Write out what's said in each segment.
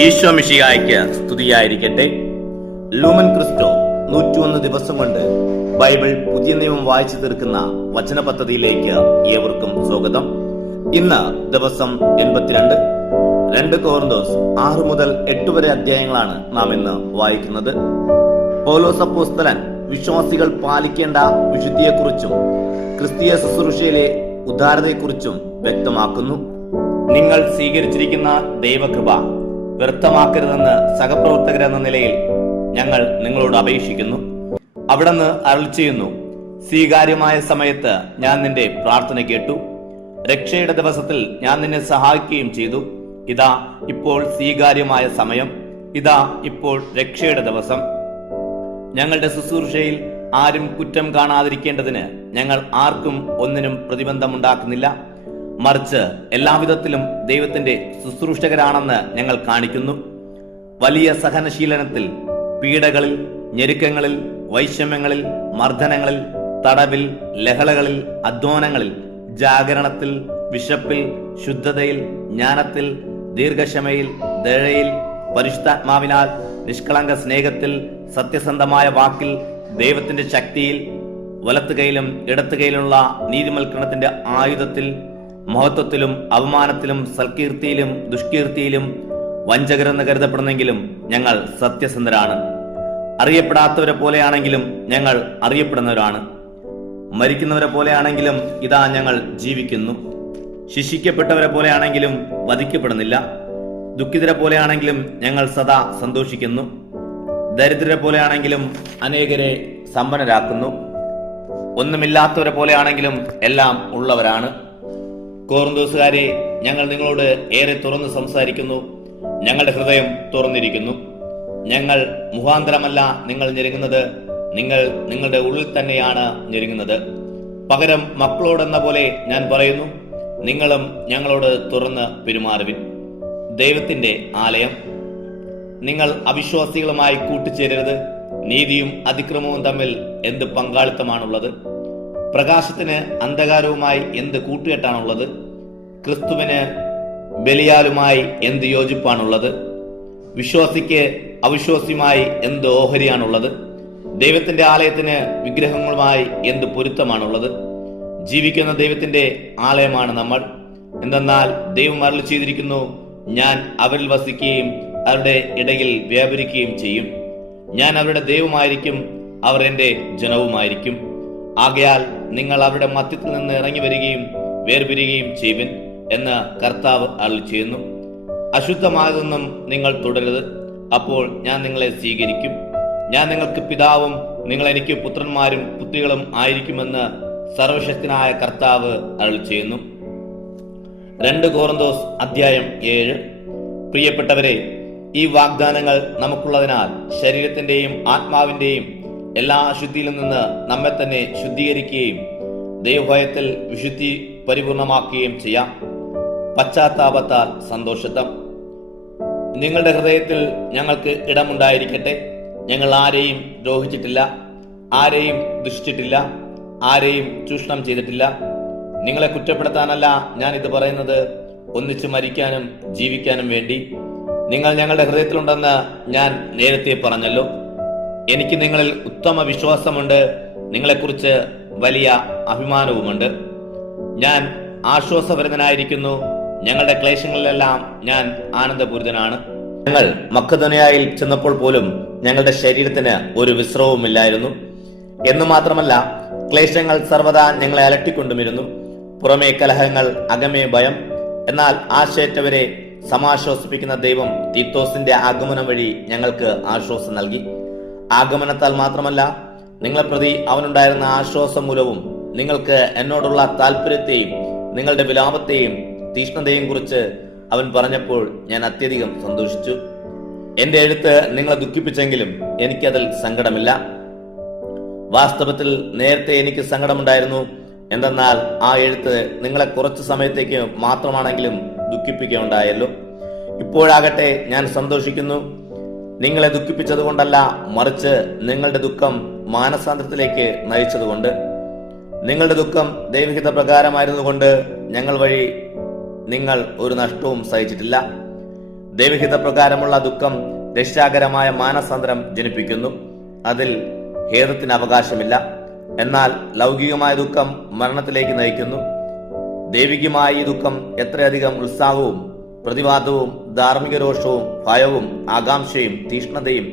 ഈശോ മിശിഹായ്ക്ക് സ്തുതിയായിരിക്കട്ടെ. Lumen Cristo 101 ദിവസം കൊണ്ട് ബൈബിൾ പുതിയ നിയമം വായിച്ചു തീർക്കുന്ന വചന പദ്ധതിയിലേക്ക് ഏവർക്കും സ്വാഗതം. ഇന്ന് ദിവസം 82. 2 കൊരിന്ത്യർ 6 മുതൽ 8 വരെ അധ്യായങ്ങളാണ് നാം ഇന്ന് വായിക്കുന്നത്. പൗലോസ് അപ്പോസ്തലൻ വിശ്വാസികൾ പാലിക്കേണ്ട വിശുദ്ധിയെക്കുറിച്ചും ക്രിസ്തീയ ശുശ്രൂഷയിലെ ഉദാരതയെക്കുറിച്ചും വ്യക്തമാക്കുന്നു. നിങ്ങൾ സ്വീകരിച്ചിരിക്കുന്ന ദൈവകൃപ വ്യർത്ഥമാക്കരുതെന്ന് സഹപ്രവർത്തകരെന്ന നിലയിൽ ഞങ്ങൾ നിങ്ങളോട് അപേക്ഷിക്കുന്നു. അവിടുന്ന് അരുളി ചെയ്യുന്നു, സ്വീകാര്യമായ സമയത്ത് ഞാൻ നിന്റെ പ്രാർത്ഥന കേട്ടു, രക്ഷയുടെ ദിവസത്തിൽ ഞാൻ നിന്നെ സഹായിക്കുകയും ചെയ്തു. ഇതാ ഇപ്പോൾ സ്വീകാര്യമായ സമയം, ഇതാ ഇപ്പോൾ രക്ഷയുടെ ദിവസം. ഞങ്ങളുടെ ശുശ്രൂഷയിൽ ആരും കുറ്റം കാണാതിരിക്കേണ്ടതിന് ഞങ്ങൾ ആർക്കും ഒന്നിനും പ്രതിബന്ധമുണ്ടാക്കുന്നില്ല. മറിച്ച് എല്ലാവിധത്തിലും ദൈവത്തിന്റെ ശുശ്രൂഷകരാണെന്ന് ഞങ്ങൾ കാണിക്കുന്നു. വലിയ സഹനശീലനത്തിൽ, പീഡകളിൽ, ഞെരുക്കങ്ങളിൽ, വൈഷമ്യങ്ങളിൽ, മർദ്ദനങ്ങളിൽ, തടവിൽ, ലഹളകളിൽ, അധ്വാനങ്ങളിൽ, ജാഗരണത്തിൽ, വിശപ്പിൽ, ശുദ്ധതയിൽ, ജ്ഞാനത്തിൽ, ദീർഘക്ഷമയിൽ, ദയയിൽ, പരിശുദ്ധാത്മാവിനാൽ, നിഷ്കളങ്ക സ്നേഹത്തിൽ, സത്യസന്ധമായ വാക്കിൽ, ദൈവത്തിന്റെ ശക്തിയിൽ, വലത്തുകൈയിലും ഇടത്തുകൈയിലുള്ള നീതിമൽക്കരണത്തിന്റെ ആയുധത്തിൽ, മഹത്വത്തിലും അപമാനത്തിലും സൽകീർത്തിയിലും ദുഷ്കീർത്തിയിലും വഞ്ചകരെന്ന് കരുതപ്പെടുന്നെങ്കിലും ഞങ്ങൾ സത്യസന്ധരാണ്. അറിയപ്പെടാത്തവരെ പോലെയാണെങ്കിലും ഞങ്ങൾ അറിയപ്പെടുന്നവരാണ്. മരിക്കുന്നവരെ പോലെയാണെങ്കിലും ഇതാ ഞങ്ങൾ ജീവിക്കുന്നു. ശിക്ഷിക്കപ്പെട്ടവരെ പോലെയാണെങ്കിലും വധിക്കപ്പെടുന്നില്ല. ദുഃഖിതരെ പോലെയാണെങ്കിലും ഞങ്ങൾ സദാ സന്തോഷിക്കുന്നു. ദരിദ്രരെ പോലെയാണെങ്കിലും അനേകരെ സമ്പന്നരാക്കുന്നു. ഒന്നുമില്ലാത്തവരെ പോലെയാണെങ്കിലും എല്ലാം ഉള്ളവരാണ്. കൊരിന്ത്യക്കാരെ, ഞങ്ങൾ നിങ്ങളോട് ഏറെ തുറന്ന് സംസാരിക്കുന്നു. ഞങ്ങളുടെ ഹൃദയം തുറന്നിരിക്കുന്നു. ഞങ്ങൾ മുഖാന്തരമല്ല നിങ്ങൾ ഞെരുങ്ങുന്നത്, നിങ്ങൾ നിങ്ങളുടെ ഉള്ളിൽ തന്നെയാണ് ഞെരുങ്ങുന്നത്. പകരം മക്കളോടെന്ന പോലെ ഞാൻ പറയുന്നു, നിങ്ങളും ഞങ്ങളോട് തുറന്ന് പെരുമാറുവിൻ. ദൈവത്തിന്റെ ആലയം. നിങ്ങൾ അവിശ്വാസികളുമായി കൂട്ടുചേരരുത്. നീതിയും അതിക്രമവും തമ്മിൽ എന്ത് പങ്കാളിത്തമാണുള്ളത്? പ്രകാശത്തിന് അന്ധകാരവുമായി എന്ത് കൂട്ടുകെട്ടാണുള്ളത്? ക്രിസ്തുവിന് ബലിയാലുമായി എന്ത് യോജിപ്പാണുള്ളത്? വിശ്വാസിക്ക് അവിശ്വാസിയുമായി എന്ത് ഓഹരിയാണുള്ളത്? ദൈവത്തിന്റെ ആലയത്തിന് വിഗ്രഹങ്ങളുമായി എന്ത് പൊരുത്തമാണുള്ളത്? ജീവിക്കുന്ന ദൈവത്തിന്റെ ആലയമാണ് നമ്മൾ. എന്തെന്നാൽ ദൈവം അരുളി ചെയ്തിരിക്കുന്നു, ഞാൻ അവരിൽ വസിക്കുകയും അവരുടെ ഇടയിൽ വ്യാപരിക്കുകയും ചെയ്യും. ഞാൻ അവരുടെ ദൈവമായിരിക്കും, അവർ എന്റെ ജനവുമായിരിക്കും. ആകയാൽ നിങ്ങൾ അവരുടെ മധ്യത്തിൽ നിന്ന് ഇറങ്ങി വരികയും വേർപിരിയുകയും ചെയ്യുവിൻ എന്ന് കർത്താവ് അരുളി ചെയ്യുന്നു. അശുദ്ധമായതൊന്നും നിങ്ങൾ തുടരുത്, അപ്പോൾ ഞാൻ നിങ്ങളെ സ്വീകരിക്കും. ഞാൻ നിങ്ങൾക്ക് പിതാവും നിങ്ങൾ എനിക്ക് പുത്രന്മാരും പുത്രികളും ആയിരിക്കുമെന്ന് സർവശക്തനായ കർത്താവ് അരുളി ചെയ്യുന്നു. 2 കൊരിന്ത്യർ അധ്യായം 7. പ്രിയപ്പെട്ടവരെ, ഈ വാഗ്ദാനങ്ങൾ നമുക്കുള്ളതിനാൽ ശരീരത്തിന്റെയും ആത്മാവിന്റെയും എല്ലാ അശുദ്ധിയിലും നിന്ന് നമ്മെ തന്നെ ശുദ്ധീകരിക്കുകയും ദൈവഭയത്തിൽ വിശുദ്ധി പരിപൂർണമാക്കുകയും ചെയ്യാം. പശ്ചാത്താപത്താൽ സന്തോഷത്തം. നിങ്ങളുടെ ഹൃദയത്തിൽ ഞങ്ങൾക്ക് ഇടമുണ്ടായിരിക്കട്ടെ. ഞങ്ങൾ ആരെയും ദ്രോഹിച്ചിട്ടില്ല, ആരെയും ദുഷിച്ചിട്ടില്ല, ആരെയും ചൂഷണം ചെയ്തിട്ടില്ല. നിങ്ങളെ കുറ്റപ്പെടുത്താനല്ല ഞാൻ ഇത് പറയുന്നത്, ഒന്നിച്ചു മരിക്കാനും ജീവിക്കാനും വേണ്ടി. നിങ്ങൾ ഞങ്ങളുടെ ഹൃദയത്തിലുണ്ടെന്ന് ഞാൻ നേരത്തെ പറഞ്ഞല്ലോ. എനിക്ക് നിങ്ങളിൽ ഉത്തമ വിശ്വാസമുണ്ട്, നിങ്ങളെക്കുറിച്ച് വലിയ അഭിമാനവുമുണ്ട്. ഞാൻ ആശ്വാസഭരിതനായിരിക്കുന്നു. ഞങ്ങളുടെ ക്ലേശങ്ങളിലെല്ലാം ഞാൻ ആനന്ദപൂരിതനാണ്. ഞങ്ങൾ മക്കെദോന്യയിൽ ചെന്നപ്പോൾ പോലും ഞങ്ങളുടെ ശരീരത്തിന് ഒരു വിശ്രമവുമില്ലായിരുന്നു. എന്നു മാത്രമല്ല, ക്ലേശങ്ങൾ സർവദാ ഞങ്ങളെ അലട്ടിക്കൊണ്ടുമിരുന്നു. പുറമേ കലഹങ്ങൾ, അകമേ ഭയം. എന്നാൽ ആശയറ്റവരെ സമാശ്വസിപ്പിക്കുന്ന ദൈവം തീത്തോസിന്റെ ആഗമനം വഴി ഞങ്ങൾക്ക് ആശ്വാസം നൽകി. ആഗമനത്താൽ മാത്രമല്ല, നിങ്ങളെ പ്രതി അവനുണ്ടായിരുന്ന ആശ്വാസം മൂലവും നിങ്ങൾക്ക് എന്നോടുള്ള താല്പര്യത്തെയും നിങ്ങളുടെ വിലാപത്തെയും തീഷ്ണതയും കുറിച്ച് അവൻ പറഞ്ഞപ്പോൾ ഞാൻ അത്യധികം സന്തോഷിച്ചു. എന്റെ എഴുത്ത് നിങ്ങളെ ദുഃഖിപ്പിച്ചെങ്കിലും എനിക്കതിൽ സങ്കടമില്ല. വാസ്തവത്തിൽ നേരത്തെ എനിക്ക് സങ്കടമുണ്ടായിരുന്നു. എന്തെന്നാൽ ആ എഴുത്ത് നിങ്ങളെ കുറച്ചു സമയത്തേക്ക് മാത്രമാണെങ്കിലും ദുഃഖിപ്പിക്കുകയുണ്ടായല്ലോ. ഇപ്പോഴാകട്ടെ ഞാൻ സന്തോഷിക്കുന്നു. നിങ്ങളെ ദുഃഖിപ്പിച്ചതുകൊണ്ടല്ല, മറിച്ച് നിങ്ങളുടെ ദുഃഖം മാനസാന്തരത്തിലേക്ക് നയിച്ചതുകൊണ്ട്. നിങ്ങളുടെ ദുഃഖം ദൈവഹിത പ്രകാരമായിരുന്നുകൊണ്ട് ഞങ്ങൾ വഴി നിങ്ങൾ ഒരു നഷ്ടവും സഹിച്ചിട്ടില്ല. ദൈവഹിത പ്രകാരമുള്ള ദുഃഖം രക്ഷാകരമായ മാനസാന്തരം ജനിപ്പിക്കുന്നു. അതിൽ ഖേദത്തിന് അവകാശമില്ല. എന്നാൽ ലൗകികമായ ദുഃഖം മരണത്തിലേക്ക് നയിക്കുന്നു. ദൈവികമായ ഈ ദുഃഖം എത്രയധികം ഉത്സാഹവും പ്രതിവാദവും ധാർമ്മിക രോഷവും ഭയവും ആകാംക്ഷയും തീഷ്ണതയും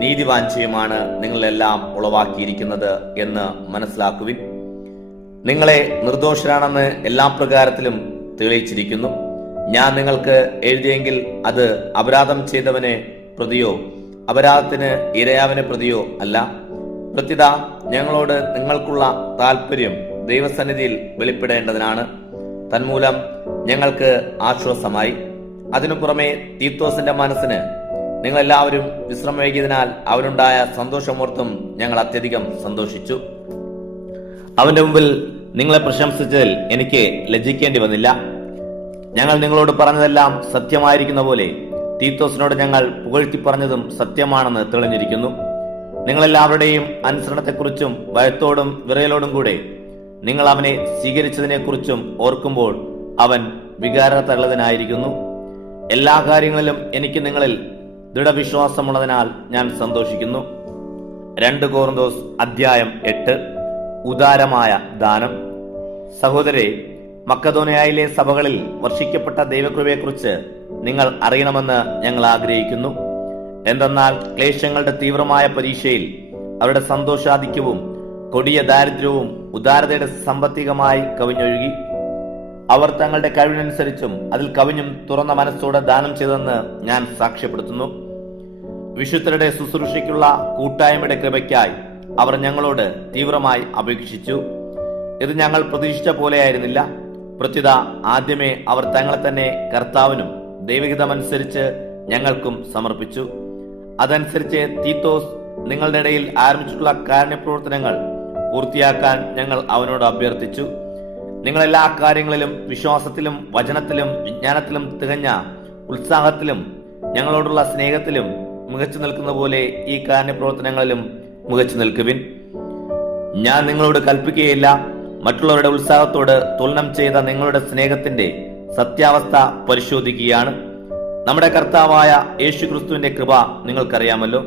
നീതിവാഞ്ചയുമാണ് നിങ്ങളെല്ലാം ഉളവാക്കിയിരിക്കുന്നത് എന്ന് മനസ്സിലാക്കുവിൻ. നിങ്ങളെ നിർദോഷരാണെന്ന് എല്ലാ പ്രകാരത്തിലും തെളിയിച്ചിരിക്കുന്നു. ഞാൻ നിങ്ങൾക്ക് എഴുതിയെങ്കിൽ അത് അപരാധം ചെയ്തവനെ പ്രതിയോ അപരാധത്തിന് ഇരയാവനെ പ്രതിയോ അല്ല. പ്രത്യുത ഞങ്ങളോട് നിങ്ങൾക്കുള്ള താല്പര്യം ദൈവസന്നിധിയിൽ വെളിപ്പെടേണ്ടതിനാണ്. തന്മൂലം ഞങ്ങൾക്ക് ആശ്വാസമായി. അതിനു പുറമെ തീത്തോസിന്റെ മനസ്സിന് നിങ്ങളെല്ലാവരും വിശ്രമമേകിയതിനാൽ അവനുണ്ടായ സന്തോഷമോർത്തും ഞങ്ങൾ അത്യധികം സന്തോഷിച്ചു. അവന്റെ മുമ്പിൽ നിങ്ങളെ പ്രശംസിച്ചതിൽ എനിക്ക് ലജ്ജിക്കേണ്ടി വന്നില്ല. ഞങ്ങൾ നിങ്ങളോട് പറഞ്ഞതെല്ലാം സത്യമായിരിക്കുന്ന പോലെ തീത്തോസിനോട് ഞങ്ങൾ പുകഴ്ത്തി പറഞ്ഞതും സത്യമാണെന്ന് തെളിഞ്ഞിരിക്കുന്നു. നിങ്ങളെല്ലാവരുടെയും അനുസരണത്തെക്കുറിച്ചും ഭയത്തോടും വിറയലോടും കൂടെ നിങ്ങൾ അവനെ സ്വീകരിച്ചതിനെക്കുറിച്ചും ഓർക്കുമ്പോൾ അവൻ വികാരതള്ളതനായിരിക്കുന്നു. എല്ലാ കാര്യങ്ങളിലും എനിക്ക് നിങ്ങളിൽ ദൃഢവിശ്വാസമുള്ളതിനാൽ ഞാൻ സന്തോഷിക്കുന്നു. 2 കൊരിന്ത്യർ അധ്യായം 8. ഉദാരമായ ദാനം. സഹോദരരെ, മക്കദോനിയയിലെ സഭകളിൽ വർഷിക്കപ്പെട്ട ദൈവകൃപയെക്കുറിച്ച് നിങ്ങൾ അറിയണമെന്ന് ഞങ്ങൾ ആഗ്രഹിക്കുന്നു. എന്തെന്നാൽ ക്ലേശങ്ങളുടെ തീവ്രമായ പരീക്ഷയിൽ അവരുടെ സന്തോഷാധിക്യവും കൊടിയ ദാരിദ്ര്യവും ഉദാരതയുടെ സാമ്പത്തികമായി കവിഞ്ഞൊഴുകി. അവർ തങ്ങളുടെ കഴിവിനനുസരിച്ചും അതിൽ കവിഞ്ഞും തുറന്ന മനസ്സോടെ ദാനം ചെയ്തെന്ന് ഞാൻ സാക്ഷ്യപ്പെടുത്തുന്നു. വിശുദ്ധരുടെ ശുശ്രൂഷയ്ക്കുള്ള കൂട്ടായ്മയുടെ കൃപയ്ക്കായി അവർ ഞങ്ങളോട് തീവ്രമായി അപേക്ഷിച്ചു. ഇത് ഞങ്ങൾ പ്രതീക്ഷിച്ച പോലെയായിരുന്നില്ല. പ്രത്യുത ആദ്യമേ അവർ തങ്ങളെ തന്നെ കർത്താവിനും ദൈവഹിതമനുസരിച്ച് ഞങ്ങൾക്കും സമർപ്പിച്ചു. അതനുസരിച്ച് തീത്തോസ് നിങ്ങളുടെ ഇടയിൽ ആരംഭിച്ചിട്ടുള്ള കാരുണ്യപ്രവർത്തനങ്ങൾ പൂർത്തിയാക്കാൻ ഞങ്ങൾ അവനോട് അഭ്യർത്ഥിച്ചു. നിങ്ങളെല്ലാ കാര്യങ്ങളിലും വിശ്വാസത്തിലും വചനത്തിലും വിജ്ഞാനത്തിലും തികഞ്ഞ ഉത്സാഹത്തിലും ഞങ്ങളോടുള്ള സ്നേഹത്തിലും മികച്ചു നിൽക്കുന്ന പോലെ ഈ കാരുണ്യപ്രവർത്തനങ്ങളിലും മികച്ചു നിൽക്കുവിൻ. ഞാൻ നിങ്ങളോട് കൽപ്പിക്കുകയില്ല. മറ്റുള്ളവരുടെ ഉത്സാഹത്തോട് തുലനം ചെയ്ത നിങ്ങളുടെ സ്നേഹത്തിന്റെ സത്യാവസ്ഥ പരിശോധിക്കുകയാണ്. നമ്മുടെ കർത്താവായ യേശുക്രിസ്തുവിന്റെ കൃപ നിങ്ങൾക്കറിയാമല്ലോ.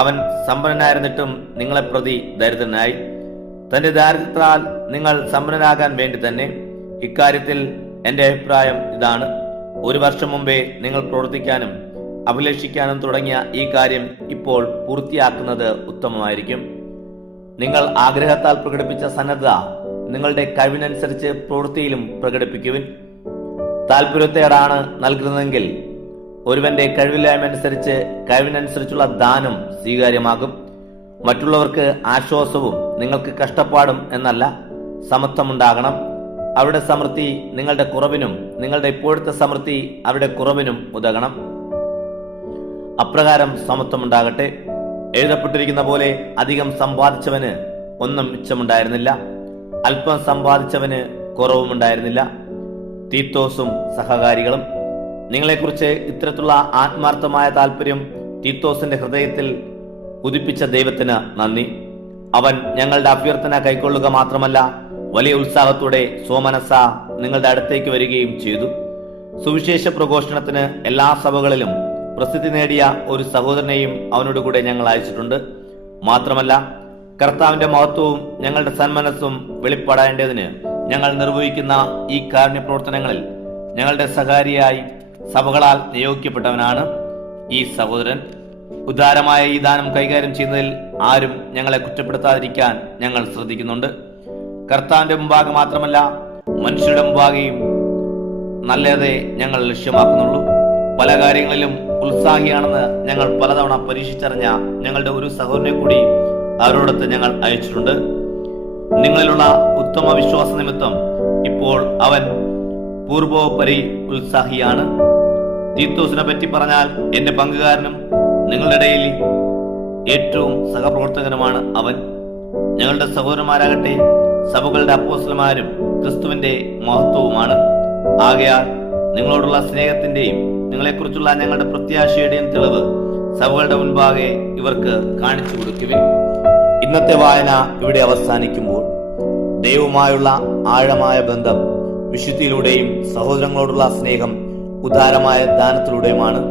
അവൻ സമ്പന്നനായിരുന്നിട്ടും നിങ്ങളെ പ്രതി ദരിദ്രനായി. തന്റെ ദാരിദ്ര്യത്താൽ നിങ്ങൾ സമ്പന്നരാകാൻ വേണ്ടി തന്നെ. ഇക്കാര്യത്തിൽ എന്റെ അഭിപ്രായം ഇതാണ്: 1 വർഷം മുമ്പേ നിങ്ങൾ പ്രവർത്തിക്കാനും അഭിലഷിക്കാനും തുടങ്ങിയ ഈ കാര്യം ഇപ്പോൾ പൂർത്തിയാക്കുന്നത് ഉത്തമമായിരിക്കും. നിങ്ങൾ ആഗ്രഹത്താൽ പ്രകടിപ്പിച്ച സന്നദ്ധത നിങ്ങളുടെ കഴിവിനനുസരിച്ച് പ്രവൃത്തിയിലും പ്രകടിപ്പിക്കുവിൻ. താല്പര്യത്തോടാണ് നൽകുന്നതെങ്കിൽ ഒരുവന്റെ കഴിവില്ലായ്മ കഴിവിനനുസരിച്ചുള്ള ദാനം സ്വീകാര്യമാകും. മറ്റുള്ളവർക്ക് ആശ്വാസവും നിങ്ങൾക്ക് കഷ്ടപ്പാടും എന്നല്ല, സമത്വമുണ്ടാകണം. അവരുടെ സമൃദ്ധി നിങ്ങളുടെ കുറവിനും നിങ്ങളുടെ ഇപ്പോഴത്തെ സമൃദ്ധി അവരുടെ കുറവിനും ഉതകണം. അപ്രകാരം സമത്വമുണ്ടാകട്ടെ. എഴുതപ്പെട്ടിരിക്കുന്ന പോലെ അധികം സമ്പാദിച്ചവന് ഒന്നും മിച്ചമുണ്ടായിരുന്നില്ല, അല്പം സമ്പാദിച്ചവന് കുറവുമുണ്ടായിരുന്നില്ല. തീത്തോസും സഹകാരികളും. നിങ്ങളെക്കുറിച്ച് ഇത്തരത്തിലുള്ള ആത്മാർത്ഥമായ താല്പര്യം തീത്തോസിന്റെ ഹൃദയത്തിൽ ഉദിപ്പിച്ച ദൈവത്തിന് നന്ദി. അവൻ ഞങ്ങളുടെ അഭ്യർത്ഥന കൈക്കൊള്ളുക മാത്രമല്ല, വലിയ ഉത്സാഹത്തോടെ സോമനസ നിങ്ങളുടെ അടുത്തേക്ക് വരികയും ചെയ്തു. സുവിശേഷ പ്രഘോഷണത്തിന് എല്ലാ സഭകളിലും പ്രസിദ്ധി നേടിയ ഒരു സഹോദരനെയും അവനോട് കൂടെ ഞങ്ങൾ അയച്ചിട്ടുണ്ട്. മാത്രമല്ല, കർത്താവിന്റെ മഹത്വവും ഞങ്ങളുടെ സന്മനസ്സും വെളിപ്പെടേണ്ടതിന് ഞങ്ങൾ നിർവഹിക്കുന്ന ഈ കാരുണ്യ പ്രവർത്തനങ്ങളിൽ ഞങ്ങളുടെ സഹകാരിയായി സഭകളാൽ നിയോഗിക്കപ്പെട്ടവനാണ് ഈ സഹോദരൻ. ഉദാരമായ ഈ ദാനം കൈകാര്യം ചെയ്യുന്നതിൽ ആരും ഞങ്ങളെ കുറ്റപ്പെടുത്താതിരിക്കാൻ ഞങ്ങൾ ശ്രദ്ധിക്കുന്നുണ്ട്. കർത്താവിന്റെ മുമ്പാകെ മാത്രമല്ല, മനുഷ്യരുടെ മുമ്പാകെയും നല്ലതേ ഞങ്ങൾ ലക്ഷ്യമാക്കുന്നുള്ളൂ. പല കാര്യങ്ങളിലും ഉത്സാഹിയാണെന്ന് ഞങ്ങൾ പലതവണ പരീക്ഷിച്ചറിഞ്ഞ ഞങ്ങളുടെ ഒരു സഹോദരനെ കൂടി അവരോടൊത്ത് ഞങ്ങൾ അയച്ചിട്ടുണ്ട്. നിങ്ങളിലുള്ള ഉത്തമ വിശ്വാസ നിമിത്തം ഇപ്പോൾ അവൻ പൂർവോപരി ഉത്സാഹിയാണ്. തീത്തോസിനെ പറ്റി പറഞ്ഞാൽ എന്റെ പങ്കുകാരനും നിങ്ങളുടെ ഇടയിൽ ഏറ്റവും സഹപ്രവർത്തകനുമാണ് അവൻ. ഞങ്ങളുടെ സഹോദരന്മാരാകട്ടെ സഭകളുടെ അപ്പോസ്തലന്മാരും ക്രിസ്തുവിന്റെ മഹത്വവുമാണ്. ആകയാൽ നിങ്ങളോടുള്ള സ്നേഹത്തിന്റെയും നിങ്ങളെക്കുറിച്ചുള്ള ഞങ്ങളുടെ പ്രത്യാശയുടെയും തെളിവ് സഭകളുടെ മുൻപാകെ ഇവർക്ക് കാണിച്ചു കൊടുക്കുവിൻ. ഇന്നത്തെ വായന ഇവിടെ അവസാനിക്കുമ്പോൾ ദൈവവുമായുള്ള ആഴമായ ബന്ധം, വിശുദ്ധിയിലൂടെയും സഹോദരങ്ങളോടുള്ള സ്നേഹം ഉദാരമായ ദാനത്തിലൂടെയുമാണ്.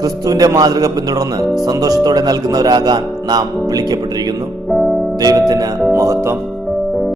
ക്രിസ്തുവിന്റെ മാതൃക പിന്തുടർന്ന് സന്തോഷത്തോടെ നൽകുന്നവരാകാൻ നാം വിളിക്കപ്പെട്ടിരിക്കുന്നു. ദൈവത്തിന് മഹത്വം.